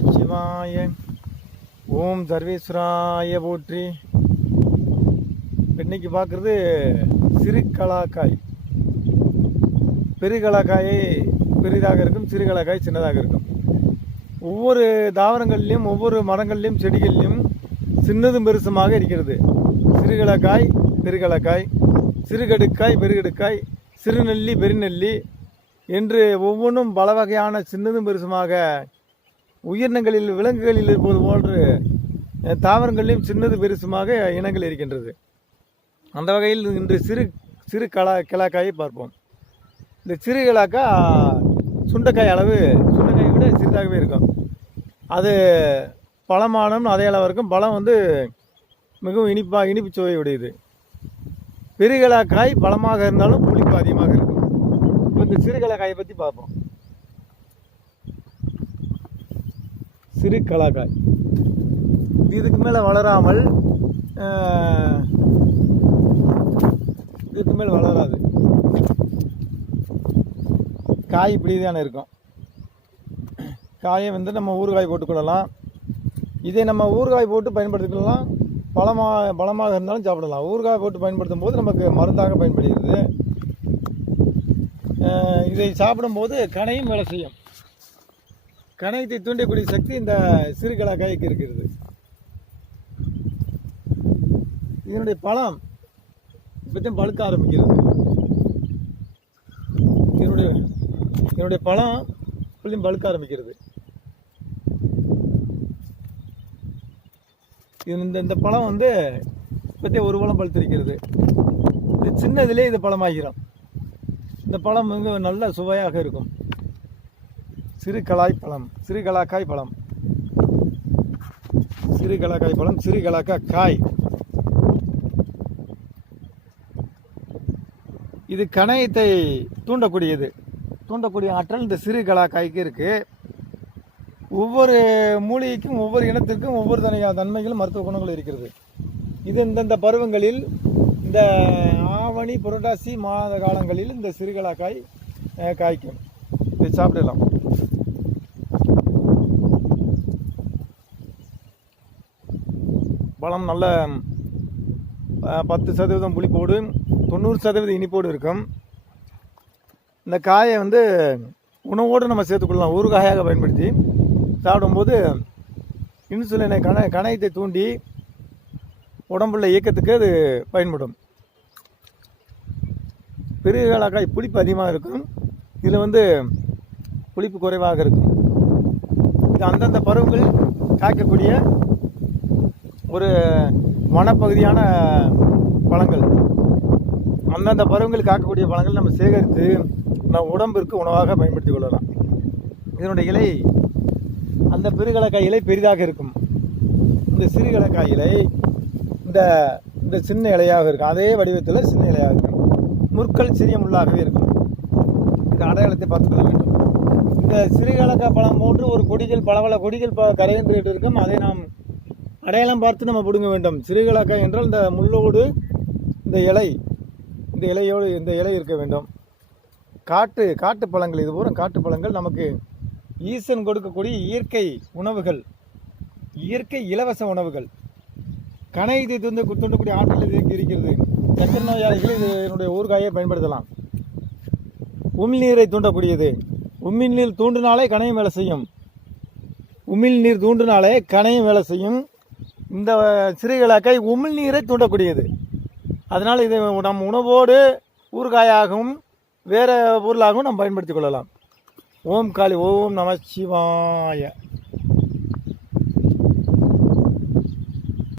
நமச்சிவாய. ஓம் சர்வேஸ்வராய போற்றி. இன்னைக்கு பார்க்குறது சிறு கலாக்காய். பெருகலாக்காய் பெரிதாக இருக்கும், சிறு கலாக்காய் சின்னதாக இருக்கும். ஒவ்வொரு தாவரங்கள்லையும் ஒவ்வொரு மரங்கள்லையும் செடிகள்லையும் சின்னதும் பெருசுமாக இருக்கிறது. சிறுகலக்காய் பெருகலக்காய், சிறுகடுக்காய் பெருகடுக்காய், சிறுநெல்லி பெருநெல்லி என்று ஒவ்வொன்றும் பல வகையான சின்னதும் பெருசுமாக உயிரினங்களில் விலங்குகளில் இருப்பது போன்று தாவரங்களிலும் சின்னது பெருசுமாக இனங்கள் இருக்கின்றது. அந்த வகையில் இன்று சிறு கிளாக்காயை பார்ப்போம். இந்த சிறு கிளாக்காய் சுண்டைக்காய் அளவு, சுண்டைக்காயை விட சிறிதாகவே இருக்கும். அது பழமானம் அதே அளவு இருக்கும். பழம் மிகவும் இனிப்பு சுவை உடையது. பெருகலாக்காய் பழமாக இருந்தாலும் புளிப்பு அதிகமாக இருக்கும். இப்போ இந்த சிறுகலாக்காயை பற்றி பார்ப்போம். சிறு கலாக்காய் இதுக்கு மேலே வளராமல், இதுக்கு மேல் வளராது. காய் இப்படி தானே இருக்கும். காயை நம்ம ஊறுகாய் போட்டுக்கொள்ளலாம். இதை நம்ம ஊறுகாய் போட்டு பயன்படுத்திக்கலாம். பழமாக இருந்தாலும் சாப்பிடலாம். ஊறுகாய் போட்டு பயன்படுத்தும் போது நமக்கு மருந்தாக பயன்படுகிறது. இதை சாப்பிடும்போது கணையும் வேலை செய்யும். கணையத்தை தூண்டக்கூடிய சக்தி இந்த சிறு கலாக்காய்க்கு இருக்கிறது. இதனுடைய பழம் இப்போதான் பழுக்க ஆரம்பிக்கிறது. இதனுடைய பழம் இப்போதையும் பழுக்க ஆரம்பிக்கிறது. இந்த பழம் இப்போதே ஒரு பழம் பழுத்திருக்கிறது. இது சின்னதிலே இது பழமாகிறோம். இந்த பழம் நல்ல சுவையாக இருக்கும். சிறு கலாக்காய் பழம், சிறு கலாக்காய் காய். இது கணையத்தை தூண்டக்கூடிய ஆற்றல் இந்த சிறு கலாக்காய்க்கு இருக்கு. ஒவ்வொரு மூலிகைக்கும் ஒவ்வொரு இனத்திற்கும் ஒவ்வொரு தன்மைகளும் மருத்துவ குணங்கள் இருக்கிறது. இது இந்தந்த பருவங்களில், இந்த ஆவணி புரட்டாசி மாத காலங்களில் இந்த சிறுகலாக்காய் காய்க்கும். இதை சாப்பிடலாம். பழம் நல்ல 10% புளிப்போடு 90% இனிப்போடு இருக்கும். இந்த காயை உணவோடு நம்ம சேர்த்துக்கொள்ளலாம். ஊறுகாயாக பயன்படுத்தி சாப்பிடும்போது இன்சுலினை கணையத்தை தூண்டி உடம்புள்ள இயக்கத்துக்கு அது பயன்படும். பெருகலாக்காய் புளிப்பு அதிகமாக இருக்கும். இதில் புளிப்பு குறைவாக இருக்கும். இது அந்தந்த பருவங்கள் காய்க்கக்கூடிய ஒரு வனப்பகுதியான பழங்கள். அந்தந்த பருவங்கள் காக்கக்கூடிய பழங்கள் நம்ம சேகரித்து நம்ம உடம்பிற்கு உணவாக பயன்படுத்திக் கொள்ளலாம். இதனுடைய இலை, அந்த பெருகலக்காய் இலை பெரிதாக இருக்கும். இந்த சிறுகலக்காய் இலை இந்த சின்ன இலையாக இருக்கும். அதே வடிவத்தில் சின்ன இலையாக இருக்கும். முற்கள் சிறிய முள்ளாகவே இருக்கும். இந்த அடையாளத்தை பார்த்துக்கொள்ள வேண்டும். இந்த சிறுகலக்காய் பழம் போன்று ஒரு கொடிகள், பல கொடிகள் கரையென்று இருக்கும். அதை நாம் அடையாளம் பார்த்து நம்ம பிடுங்க வேண்டும். சிறுகலக்காய் என்றால் இந்த முள்ளோடு இந்த இலை இருக்க வேண்டும். காட்டு பழங்கள், இது பூரா காட்டு பழங்கள். நமக்கு ஈசன் கொடுக்கக்கூடிய இயற்கை உணவுகள், இயற்கை இலவச உணவுகள். கணையத்தை தூண்டக்கூடிய ஆற்றல் இதுக்கு இருக்கிறது. சக்கரை நோயாளிகள் இதனுடைய ஊறுகாயை பயன்படுத்தலாம். உமிழ்நீரை தூண்டக்கூடியது. உமிழ்நீர் தூண்டினாலே கணையம் வேலை செய்யும். உமிழ்நீர் தூண்டினாலே கணையம் வேலை செய்யும். இந்த சிறுகலாக்காய் உமிழ்நீரை தூண்டக்கூடியது. அதனால் இதை நம் உணவோடு ஊறுகாயாகவும் வேறு பொருளாகவும் நாம் பயன்படுத்திக் கொள்ளலாம். ஓம் காளி, ஓம் நமச்சிவாய.